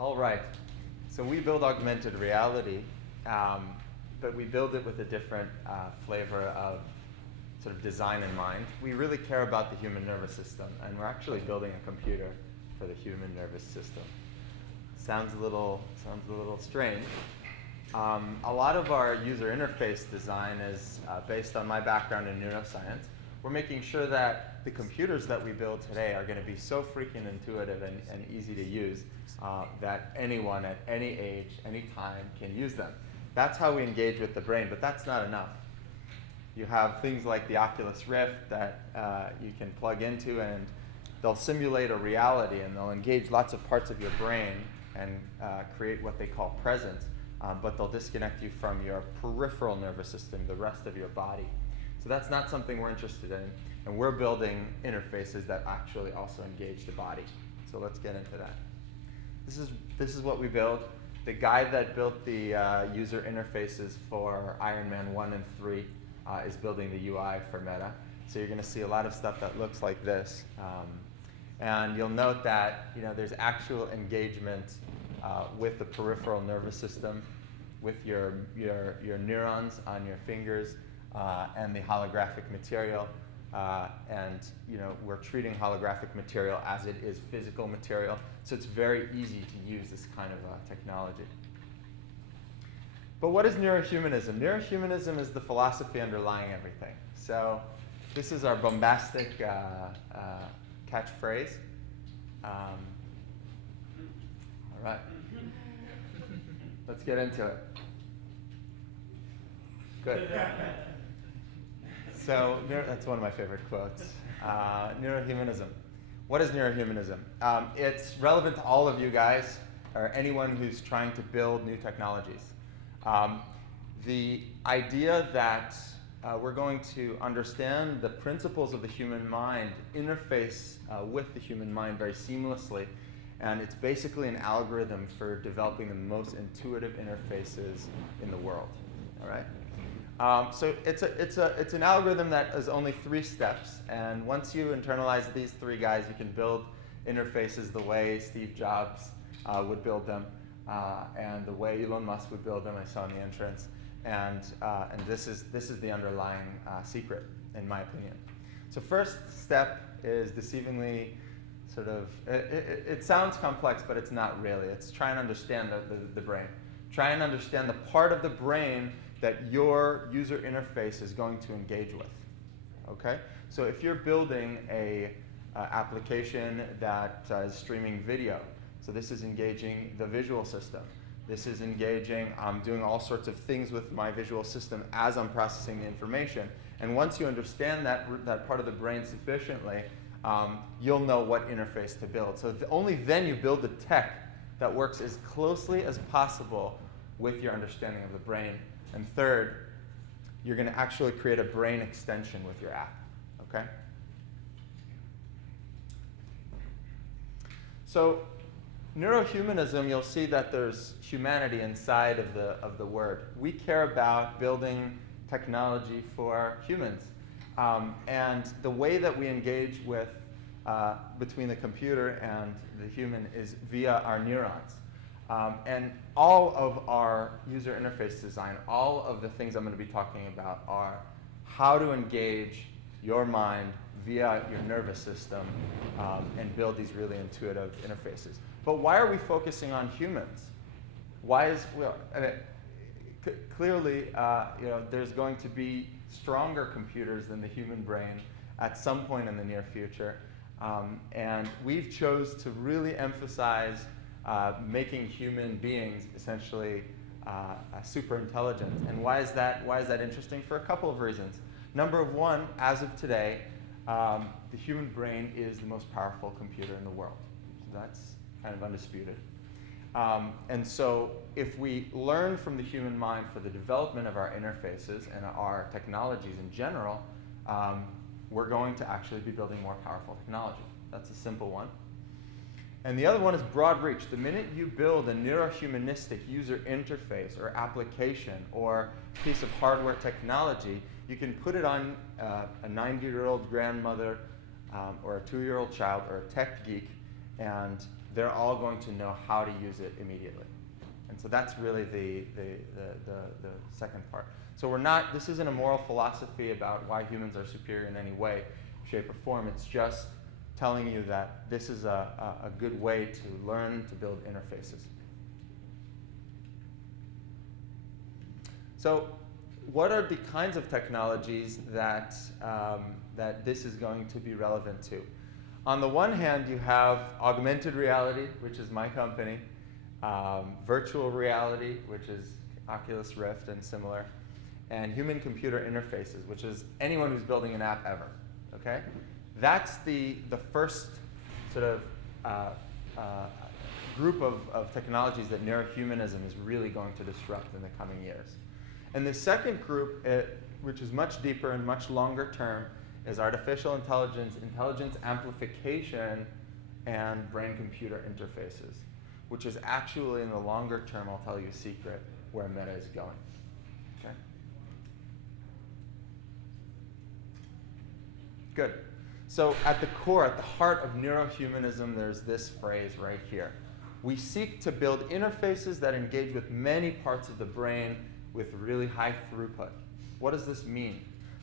All right. So we build augmented reality, but we build it with a different flavor of sort of design in mind. We really care about the human nervous system, and we're actually building a computer for the human nervous system. Sounds a little strange. A lot of our user interface design is based on my background in neuroscience. We're making sure that the computers that we build today are going to be so freaking intuitive and easy to use that anyone at any age, any time can use them. That's how we engage with the brain, but that's not enough. You have things like the Oculus Rift that you can plug into, and they'll simulate a reality, and they'll engage lots of parts of your brain and create what they call presence, but they'll disconnect you from your peripheral nervous system, the rest of your body. So that's not something we're interested in, and we're building interfaces that actually also engage the body. So let's get into that. This is what we build. The guy that built the user interfaces for Iron Man 1 and 3 is building the UI for Meta. So you're going to see a lot of stuff that looks like this. And you'll note that there's actual engagement with the peripheral nervous system, with your neurons on your fingers, and the holographic material. And we're treating holographic material as it is physical material. So it's very easy to use this kind of technology. But what is neurohumanism? Neurohumanism is the philosophy underlying everything. So this is our bombastic catchphrase. All right. Let's get into it. Good. So that's one of my favorite quotes. Neurohumanism. What is neurohumanism? It's relevant to all of you guys, or anyone who's trying to build new technologies. The idea that we're going to understand the principles of the human mind, interface with the human mind very seamlessly, and it's basically an algorithm for developing the most intuitive interfaces in the world. All right. So it's an algorithm that is only 3 steps, and once you internalize these 3 guys, you can build interfaces the way Steve Jobs would build them, and the way Elon Musk would build them. I saw in the entrance, and this is the underlying secret, in my opinion. So first step is deceivingly sort of it sounds complex, but it's not really. It's try and understand the brain. Try and understand the part of the brain that your user interface is going to engage with. Okay? So if you're building a application that is streaming video, so this is engaging the visual system. This is engaging, I'm doing all sorts of things with my visual system as I'm processing the information. And once you understand that part of the brain sufficiently, you'll know what interface to build. So only then you build the tech that works as closely as possible with your understanding of the brain. And third, you're going to actually create a brain extension with your app. Okay? So neurohumanism, you'll see that there's humanity inside of the word. We care about building technology for humans. And the way that we engage with between the computer and the human is via our neurons. And all of our user interface design, all of the things I'm going to be talking about are how to engage your mind via your nervous system and build these really intuitive interfaces. But why are we focusing on humans? Why is, clearly, there's going to be stronger computers than the human brain at some point in the near future. And we've chose to really emphasize making human beings essentially super intelligent. And why is that interesting? For a couple of reasons. Number one, as of today, the human brain is the most powerful computer in the world. So that's kind of undisputed. And so if we learn from the human mind for the development of our interfaces and our technologies in general, we're going to actually be building more powerful technology. That's a simple one. And the other one is broad reach. The minute you build a neurohumanistic user interface or application or piece of hardware technology, you can put it on a 90-year-old grandmother or a 2-year-old child or a tech geek, and they're all going to know how to use it immediately. And so that's really the second part. So this isn't a moral philosophy about why humans are superior in any way, shape, or form. It's just telling you that this is a good way to learn to build interfaces. So what are the kinds of technologies that this is going to be relevant to? On the one hand, you have augmented reality, which is my company, virtual reality, which is Oculus Rift and similar, and human-computer interfaces, which is anyone who's building an app ever. Okay, that's the first sort of group of technologies that neurohumanism is really going to disrupt in the coming years. And the second group, which is much deeper and much longer term, is artificial intelligence, intelligence amplification, and brain-computer interfaces, which is actually, in the longer term, I'll tell you a secret, where Meta is going. Okay? Good. So at the core, at the heart of neurohumanism, there's this phrase right here. We seek to build interfaces that engage with many parts of the brain with really high throughput. What does this mean?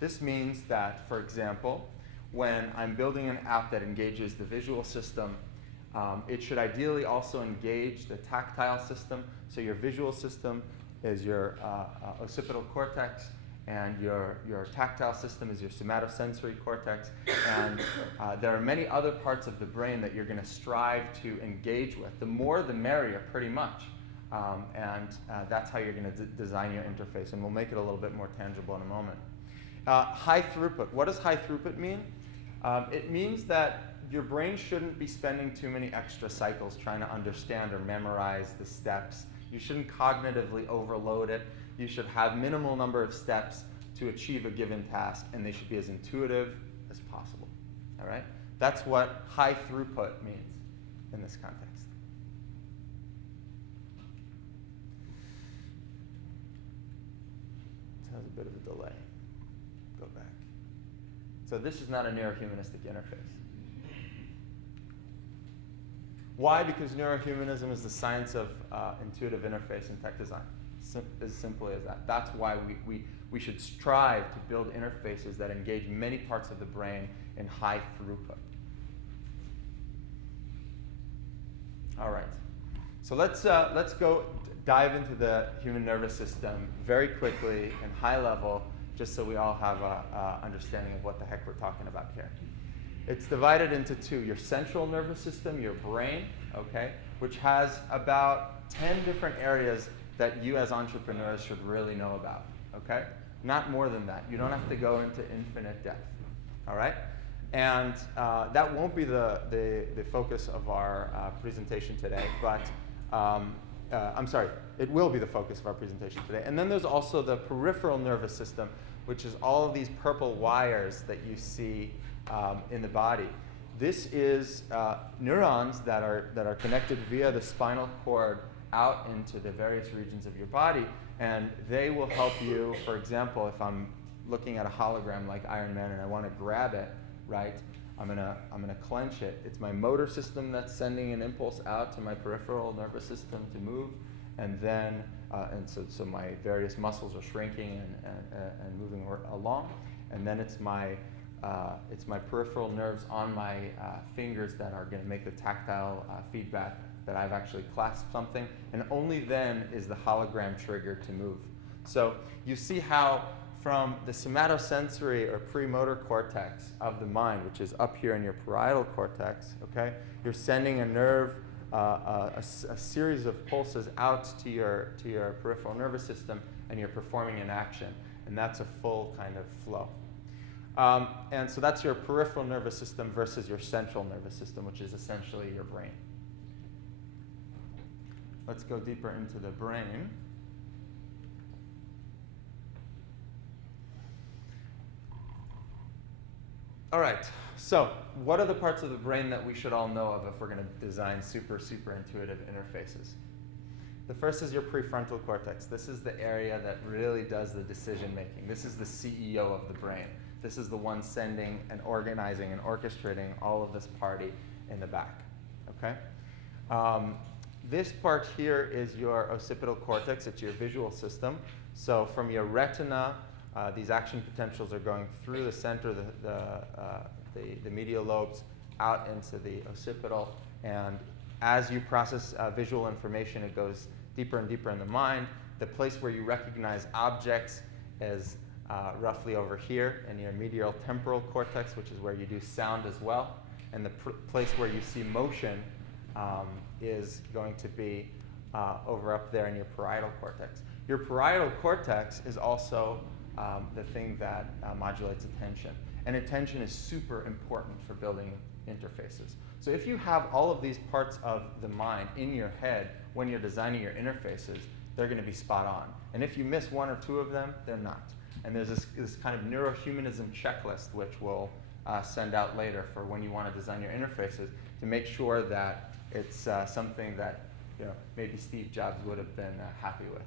This means that, for example, when I'm building an app that engages the visual system, it should ideally also engage the tactile system. So your visual system is your occipital cortex, and your tactile system is your somatosensory cortex. And there are many other parts of the brain that you're going to strive to engage with. The more, the merrier, pretty much. And that's how you're going to design your interface. And we'll make it a little bit more tangible in a moment. High throughput. What does high throughput mean? It means that your brain shouldn't be spending too many extra cycles trying to understand or memorize the steps. You shouldn't cognitively overload it. You should have minimal number of steps to achieve a given task, and they should be as intuitive as possible. All right? That's what high throughput means in this context. It has a bit of a delay. Go back. So this is not a neurohumanistic interface. Why? Because neurohumanism is the science of intuitive interface and tech design. As simply as that. That's why we should strive to build interfaces that engage many parts of the brain in high throughput. All right. So let's go dive into the human nervous system very quickly and high level, just so we all have an understanding of what the heck we're talking about here. It's divided into two: your central nervous system, your brain, okay, which has about 10 different areas that you as entrepreneurs should really know about, okay? Not more than that. You don't have to go into infinite depth, all right? And that won't be the focus of our presentation today, but I'm sorry, it will be the focus of our presentation today. And then there's also the peripheral nervous system, which is all of these purple wires that you see in the body. This is neurons that are connected via the spinal cord out into the various regions of your body, and they will help you. For example, if I'm looking at a hologram like Iron Man and I want to grab it, right? I'm gonna clench it. It's my motor system that's sending an impulse out to my peripheral nervous system to move, and then so my various muscles are shrinking and moving along, and then it's my peripheral nerves on my fingers that are going to make the tactile feedback that I've actually clasped something, and only then is the hologram triggered to move. So you see how from the somatosensory or premotor cortex of the mind, which is up here in your parietal cortex, okay, you're sending a nerve, a series of pulses out to your peripheral nervous system, and you're performing an action, and that's a full kind of flow. And so that's your peripheral nervous system versus your central nervous system, which is essentially your brain. Let's go deeper into the brain. All right, so what are the parts of the brain that we should all know of if we're going to design super intuitive interfaces? The first is your prefrontal cortex. This is the area that really does the decision making. This is the CEO of the brain. This is the one sending and organizing and orchestrating all of this party in the back, okay? This part here is your occipital cortex. It's your visual system. So from your retina, these action potentials are going through the center, the medial lobes, out into the occipital. And as you process visual information, it goes deeper and deeper in the mind. The place where you recognize objects is roughly over here in your medial temporal cortex, which is where you do sound as well. And the place where you see motion is going to be over up there in your parietal cortex. Your parietal cortex is also the thing that modulates attention. And attention is super important for building interfaces. So if you have all of these parts of the mind in your head when you're designing your interfaces, they're going to be spot on. And if you miss one or two of them, they're not. And there's this kind of neurohumanism checklist, which we'll send out later for when you want to design your interfaces, to make sure that it's something that maybe Steve Jobs would have been happy with.